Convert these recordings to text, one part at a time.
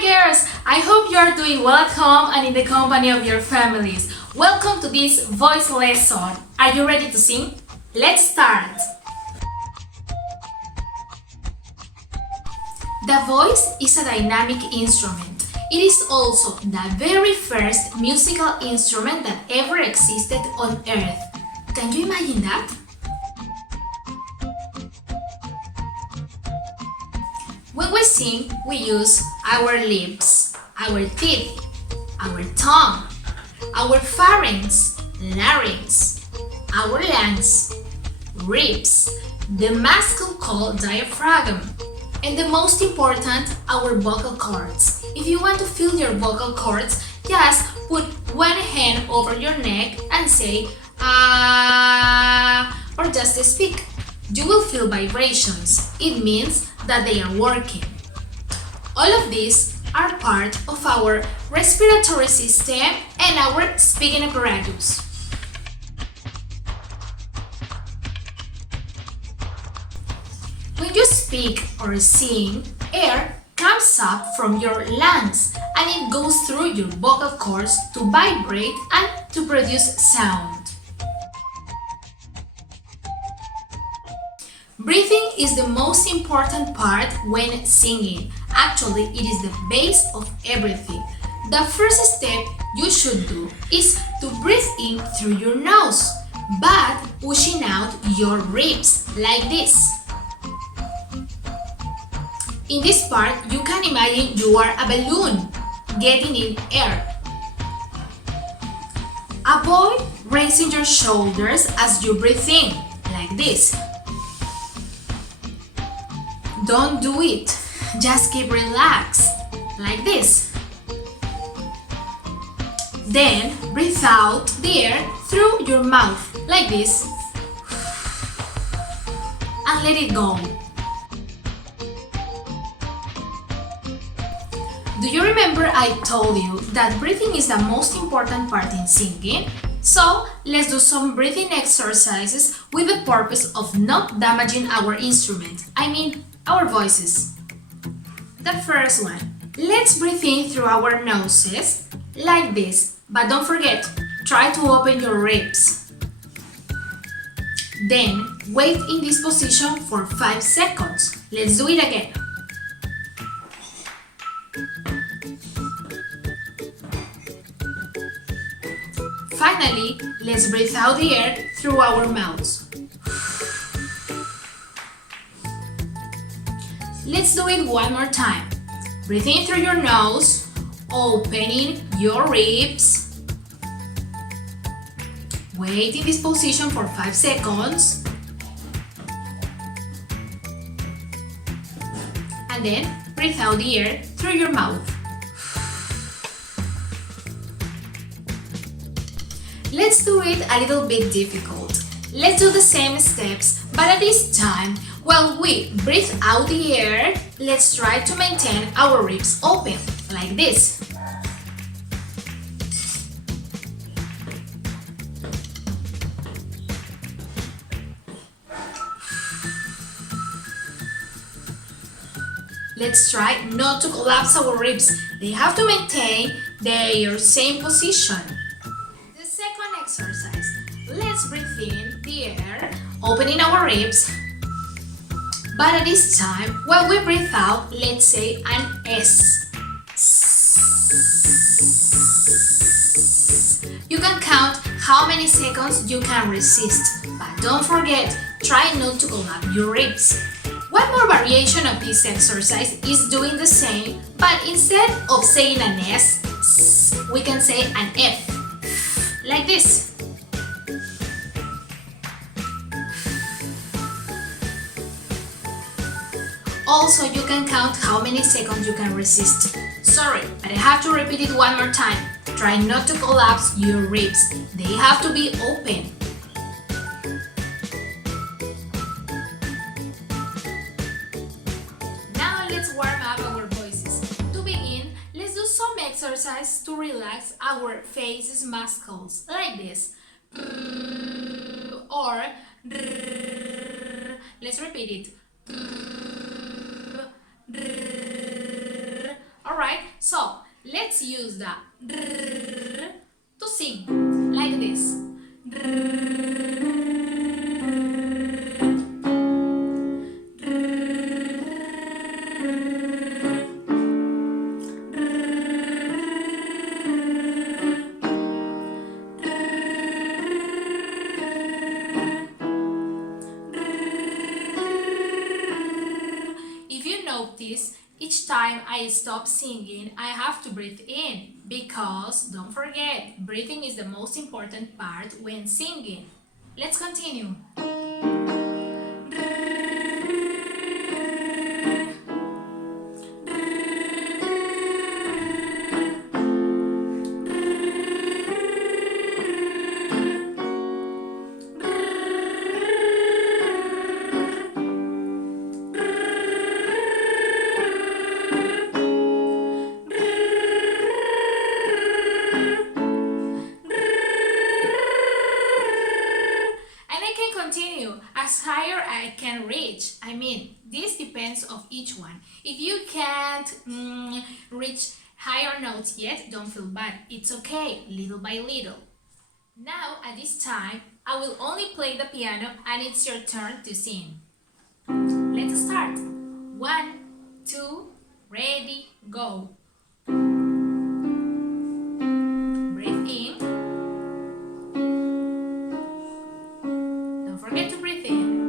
girls! I hope you are doing well at home and in the company of your families. Welcome to this voice lesson. Are you ready to sing? Let's start! The voice is a dynamic instrument. It is also the very first musical instrument that ever existed on Earth. Can you imagine that? When we sing, we use our lips, our teeth, our tongue, our pharynx, larynx, our lungs, ribs, the muscle called diaphragm, and the most important, our vocal cords. If you want to feel your vocal cords, just put one hand over your neck and say ah, or just speak. You will feel vibrations. It means that they are working. All of these are part of our respiratory system and our speaking apparatus. When you speak or sing, air comes up from your lungs and it goes through your vocal cords to vibrate and to produce sound. Breathing is the most important part when singing. Actually, it is the base of everything. The first step you should do is to breathe in through your nose, but pushing out your ribs like this. In this part, you can imagine you are a balloon getting in air. Avoid raising your shoulders as you breathe in, like this. Don't do it. Just keep relaxed, like this. Then breathe out the air through your mouth, like this. And let it go. Do you remember I told you that breathing is the most important part in singing? So let's do some breathing exercises with the purpose of not damaging our instrument, our voices. The first one, let's breathe in through our noses, like this, but don't forget, try to open your ribs. Then, wait in this position for 5 seconds. Let's do it again. Finally, let's breathe out the air through our mouths. Let's do it one more time. Breathe in through your nose, opening your ribs. Wait in this position for 5 seconds. And then breathe out the air through your mouth. Let's do it a little bit difficult. Let's do the same steps, but at this time, while we breathe out the air, let's try to maintain our ribs open, like this. Let's try not to collapse our ribs. They have to maintain their same position. The second exercise. Let's breathe in the air, opening our ribs. But at this time, while we breathe out, let's say an S. You can count how many seconds you can resist, but don't forget, try not to collapse your ribs. One more variation of this exercise is doing the same, but instead of saying an S, we can say an F, like this. Also, you can count how many seconds you can resist. Sorry, but I have to repeat it one more time. Try not to collapse your ribs. They have to be open. Now let's warm up our voices. To begin, let's do some exercise to relax our face's muscles, like this. Or let's repeat it. Alright, So let's use the drrrr to sing like this. If you notice, each time I stop singing, I have to breathe in because, don't forget, breathing is the most important part when singing. Let's continue. And I can continue as higher I can reach. I mean, this depends of each one. If you can't reach higher notes yet, don't feel bad. It's okay, little by little. Now, at this time, I will only play the piano and it's your turn to sing. Let's start. 1, 2, ready, go. Breathe in. Don't forget to breathe in.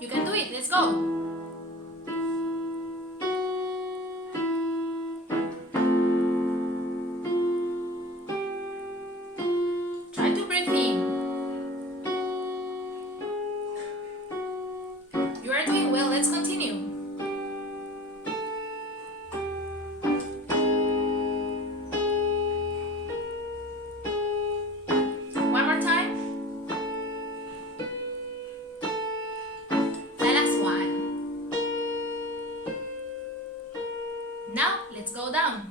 You can do it. Let's go. Try to breathe in. You are doing well. Let's continue. One more time. The last one. Now, let's go down.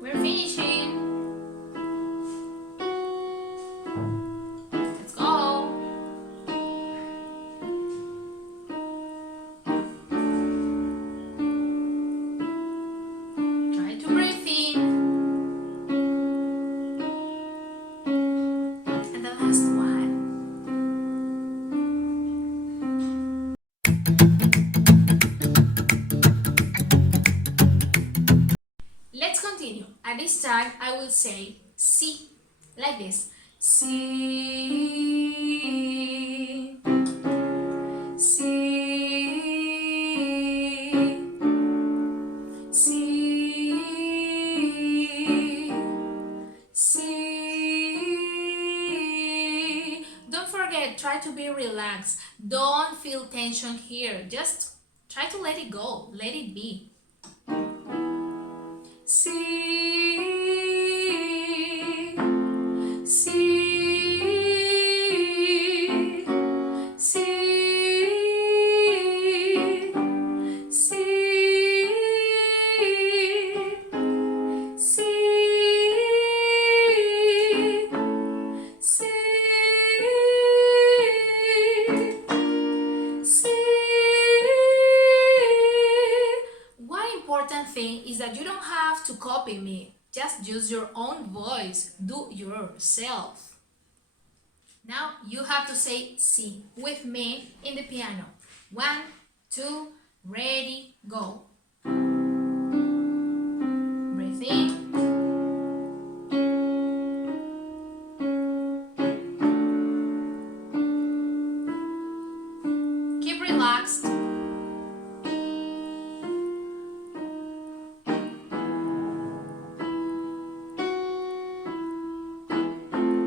We're finishing. Let's go. Try to breathe in. And the last one. Let's continue. At this time, I will say si, like this. Si, si, si, si. Don't forget, try to be relaxed. Don't feel tension here. Just try to let it go. Let it be. Si, si, si, si, si, si, si. One important thing is that you don't have to copy me. Just use your own voice. Do yourself. Now you have to say si with me in the piano. 1, 2, ready, go. Breathe in. Keep relaxed.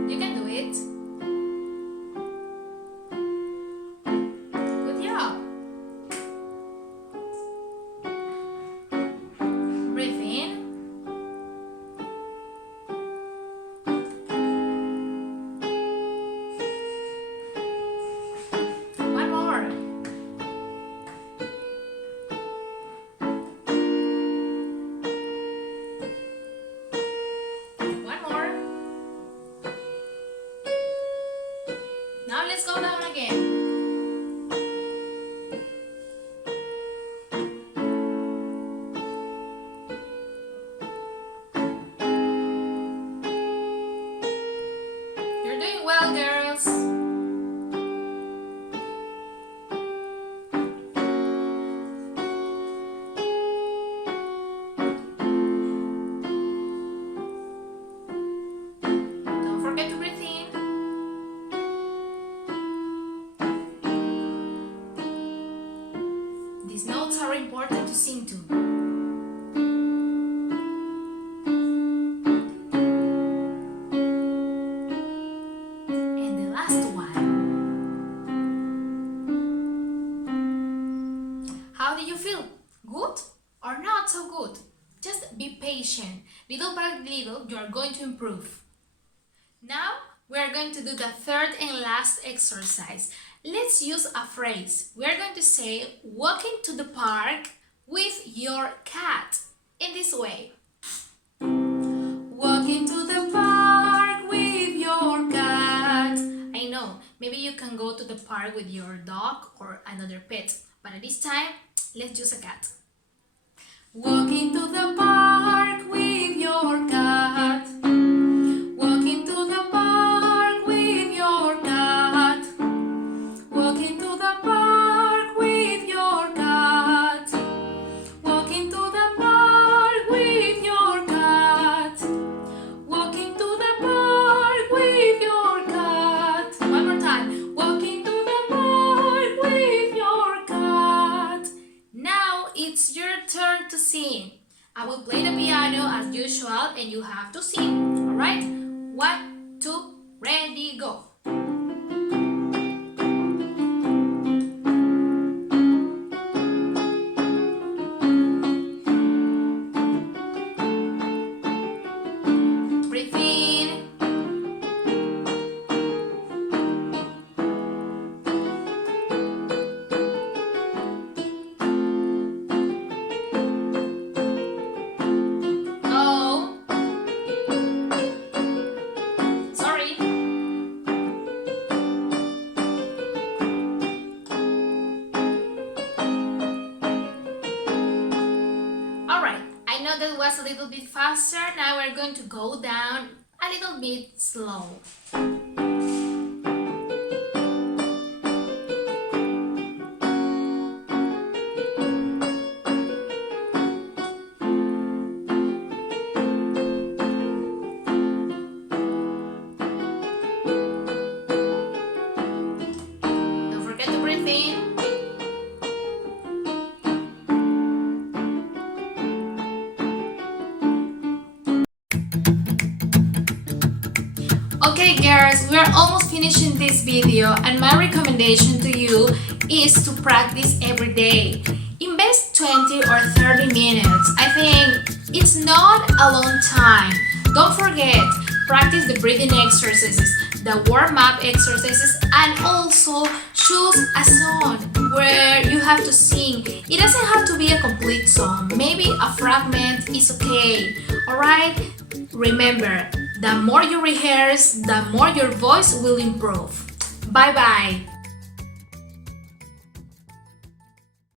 You can do it. Good job. so good. Just be patient. Little by little, you are going to improve. Now, we are going to do the third and last exercise. Let's use a phrase. We are going to say, walking to the park with your cat. In this way. Walking to the park with your cat. I know, maybe you can go to the park with your dog or another pet, but at this time, let's use a cat. Walking to the park with your cat. Walking to the park with your cat. Walking to the park with your cat. Walking to the park with your cat. Walking to the park with your cat. One more time. Walking to the park with your cat. Now it's your turn to sing. I will play the piano as usual and you have to sing. Alright? 1, 2, ready, go. Breathe in. Oh, sorry. Alright, I know that was a little bit faster. Now we're going to go down a little bit slow. Don't forget to breathe in. Okay girls, we are almost finishing this video and my recommendation to you is to practice every day. Invest 20 or 30 minutes. I think it's not a long time. Don't forget, practice the breathing exercises, the warm-up exercises, and also choose a song where you have to sing. It doesn't have to be a complete song. Maybe a fragment is okay. Alright? Remember, the more you rehearse, the more your voice will improve. Bye bye!